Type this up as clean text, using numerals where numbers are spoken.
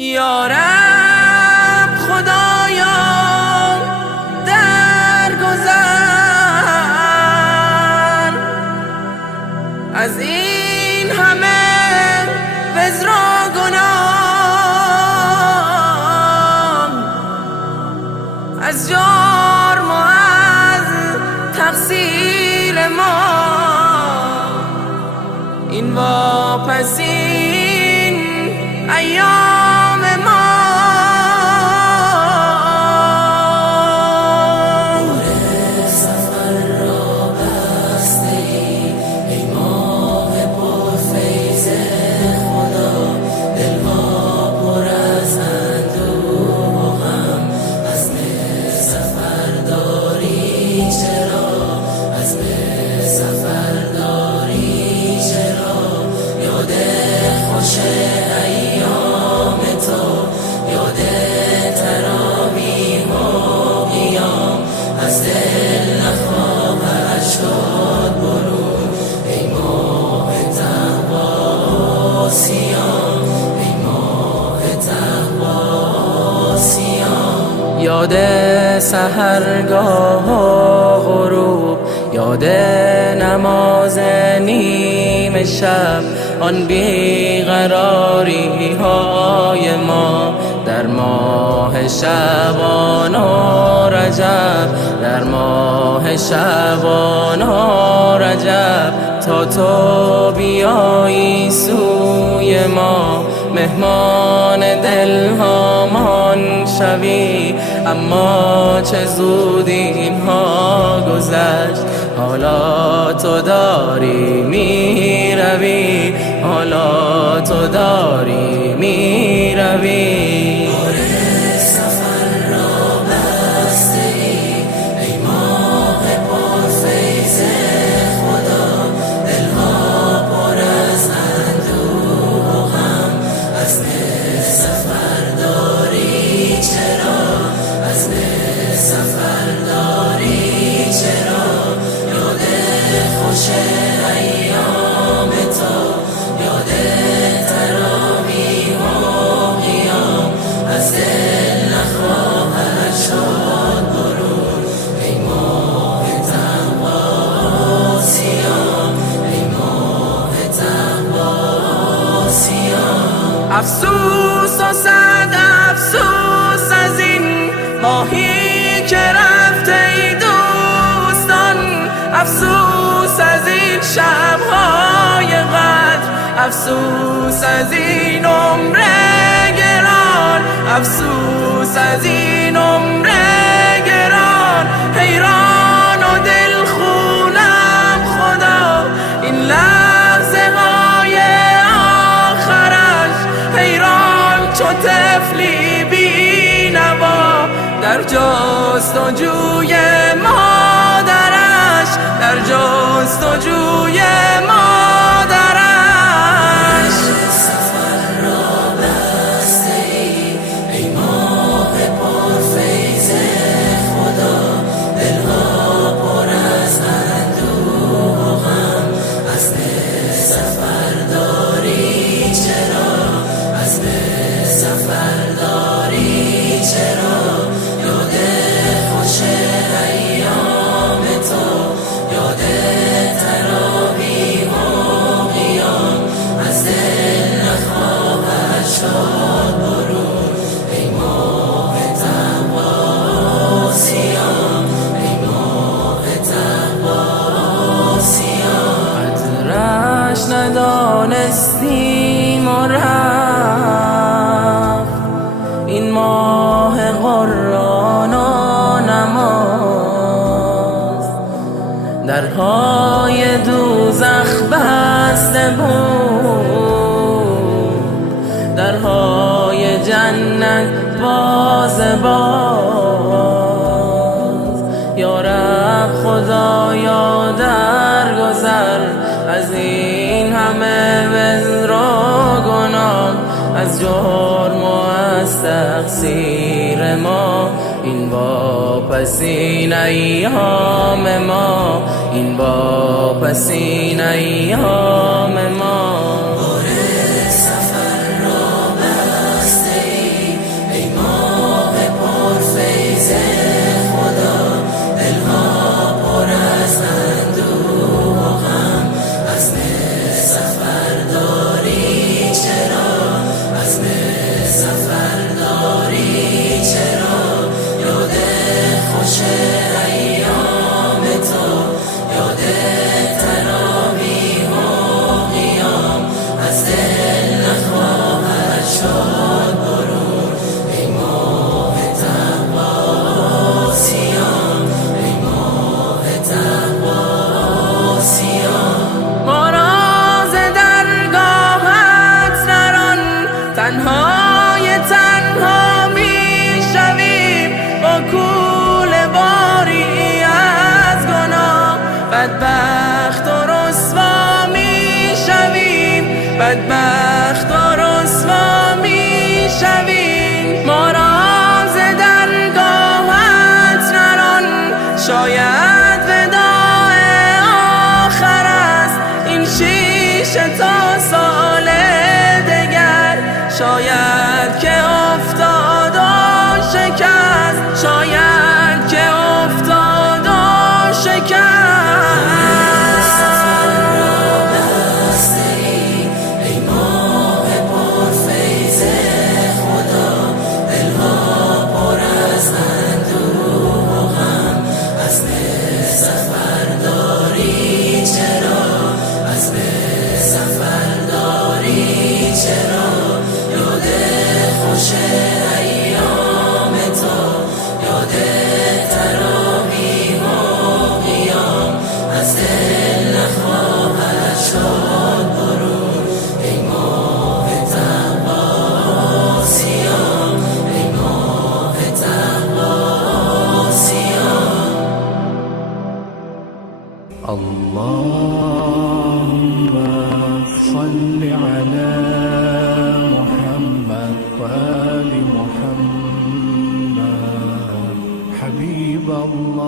یا رب خدایا درگذر از این همه وزر و گناه، از جرم و از تقصیر ما، این واپسین ایام ما. سفر را بسته ای ای ماه پرفیض خدا، دلها پر از اندوه و غم، عزم سفر داری چرا، عزم سفر داری چرا، یاد خوش ایام تو، یاد تراویح و قیام، از دل نخواهد شد برون ای ماه تقوا و صیام، ای ماه تقوا و صیام. یاد سحرگاه و غروب، یاد نماز نیم شب، آن بیقراری های ما در ماه شعبان و رجب، در ماه شعبان و رجب، تا تو بیایی سوی ما، مهمان دلهامان شوی. اما چه زود اینها گذشت، حالا تو داری می روی، حالا تو داری می روی. سفر را بسته ای ای ماه پرفیض خدا، دلها پر از اندوه و غم، عزم سفر داری چرا، عزم سفر داری چرا، یاد خوش ایام تو، یاد تراویح و قیام، از دل نخواهد شد برون ای ماه تقوا و صیام، ای ماه تقوا و صیام. افسوس و صد افسوس از این ماهی که رفته ای دوستان، افسوس از این شب‌های قدر، افسوس از این عمر گران، افسوس از این عمر گران. حیران و دلخونم خدا این لحظه های آخرش، حیران چو طفلی بی نوا در جستجوی مادرش، در جستجوی مادرش. سفر را بسته ای ای ماه پرفیض خدا، دلها پر از اندوه و غم، عزم سفر داری چرا، عزم سفر داری چرا، یاد خوش ایام تو، یاد تراویح و قیام، از دل نخواهد شد برون ای ماه تقوا و صیام، ای ماه تقوا و صیام. قدرش ندانستیم و رفت این ماه قرآن و نماز، درهای دوزخ بسته بود، درهای جنت باز باز. یا رب خدایا درگذر از این همه وزر و گناه، از جرم و از تقصیر ما، این واپسین ایام ما، این واپسین ایام ما. سفر را بسته شاید که افتاد و شکست، شاید که افتاد و شکست. سفر را بسته ای ای ماه پرفیض خدا، دلها پر از اندوه و غم، عزم سفر داری چرا؟ عزم سفر داری چرا؟ یاد خوش ایام تو، یاد تراویح و قیام، از دل نخواهد شد برون ای ماه تقوا و صیام، ای ماه تقوا و صیام. اللهم صل على محمد وآل محمد. حبيب الله